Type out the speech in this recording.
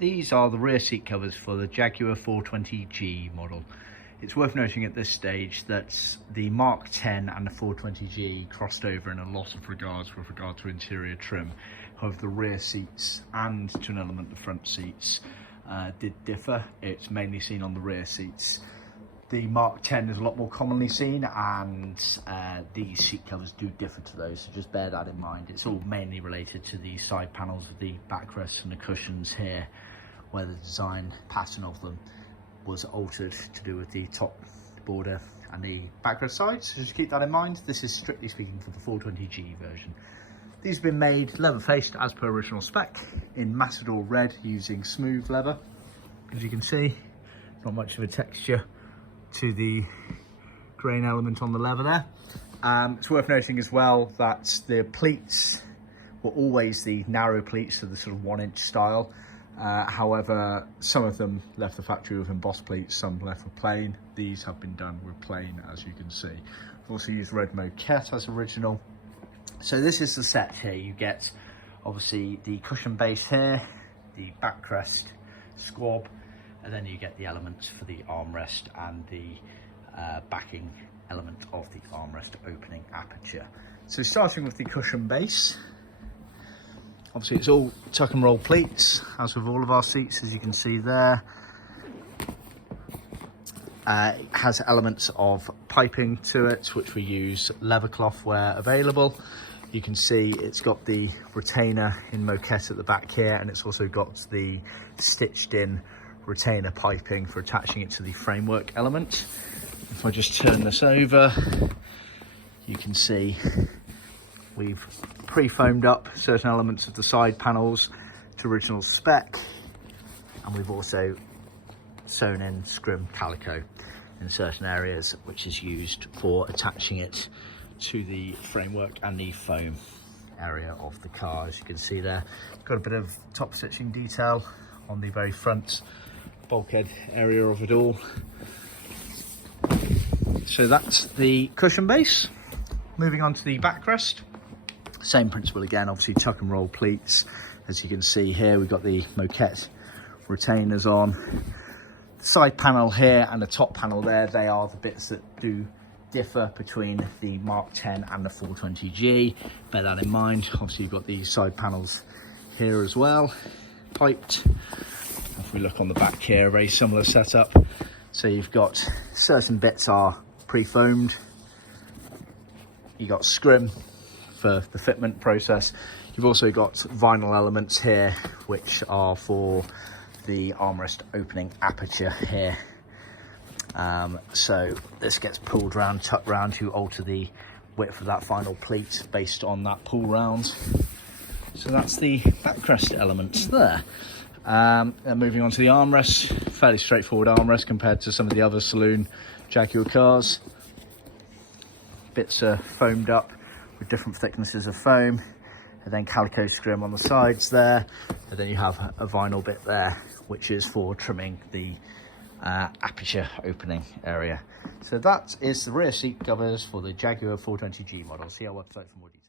These are the rear seat covers for the Jaguar 420G model. It's worth noting at this stage that the Mark 10 and the 420G crossed over in a lot of regards with regard to interior trim. However, the rear seats and to an element the front seats did differ. It's mainly seen on the rear seats. The Mark 10 is a lot more commonly seen, and these seat covers do differ to those, so just bear that in mind. It's all mainly related to the side panels of the backrests and the cushions here, where the design pattern of them was altered to do with the top border and the backrest sides. So just keep that in mind. This is strictly speaking for the 420G version. These have been made leather faced as per original spec in Matador red using smooth leather. As you can see, not much of a texture to the grain element on the leather there. It's worth noting as well that the pleats were always the narrow pleats, so the sort of 1-inch style. However, some of them left the factory with embossed pleats, some left with plain. These have been done with plain, as you can see. I've also used red moquette as original. So this is the set here. You get obviously the cushion base here, the backrest squab, and then you get the elements for the armrest and the backing element of the armrest opening aperture. So starting with the cushion base, obviously it's all tuck and roll pleats, as with all of our seats, as you can see there. It has elements of piping to it, which we use leather cloth where available. You can see it's got the retainer in moquette at the back here, and it's also got the stitched in retainer piping for attaching it to the framework element. If I just turn this over, you can see we've pre-foamed up certain elements of the side panels to original spec, and we've also sewn in scrim calico in certain areas, which is used for attaching it to the framework and the foam area of the car. As you can see there, got a bit of top stitching detail on the very front bulkhead area of it all. So that's the cushion base. Moving on to the backrest, same principle again, obviously tuck and roll pleats. As you can see here, we've got the moquette retainers on. The side panel here and the top panel there, they are the bits that do differ between the Mark 10 and the 420G. Bear that in mind. Obviously you've got the side panels here as well, piped. If we look on the back here, very similar setup. So you've got certain bits are pre-foamed. You got scrim for the fitment process. You've also got vinyl elements here, which are for the armrest opening aperture here. So this gets pulled round, tucked round to alter the width of that final pleat based on that pull round. So that's the backrest elements there. And moving on to the armrest, fairly straightforward armrest compared to some of the other saloon Jaguar cars. Bits are foamed up with different thicknesses of foam, and then calico scrim on the sides there, and then you have a vinyl bit there, which is for trimming the aperture opening area. So that is the rear seat covers for the Jaguar 420G model. See our website for more details.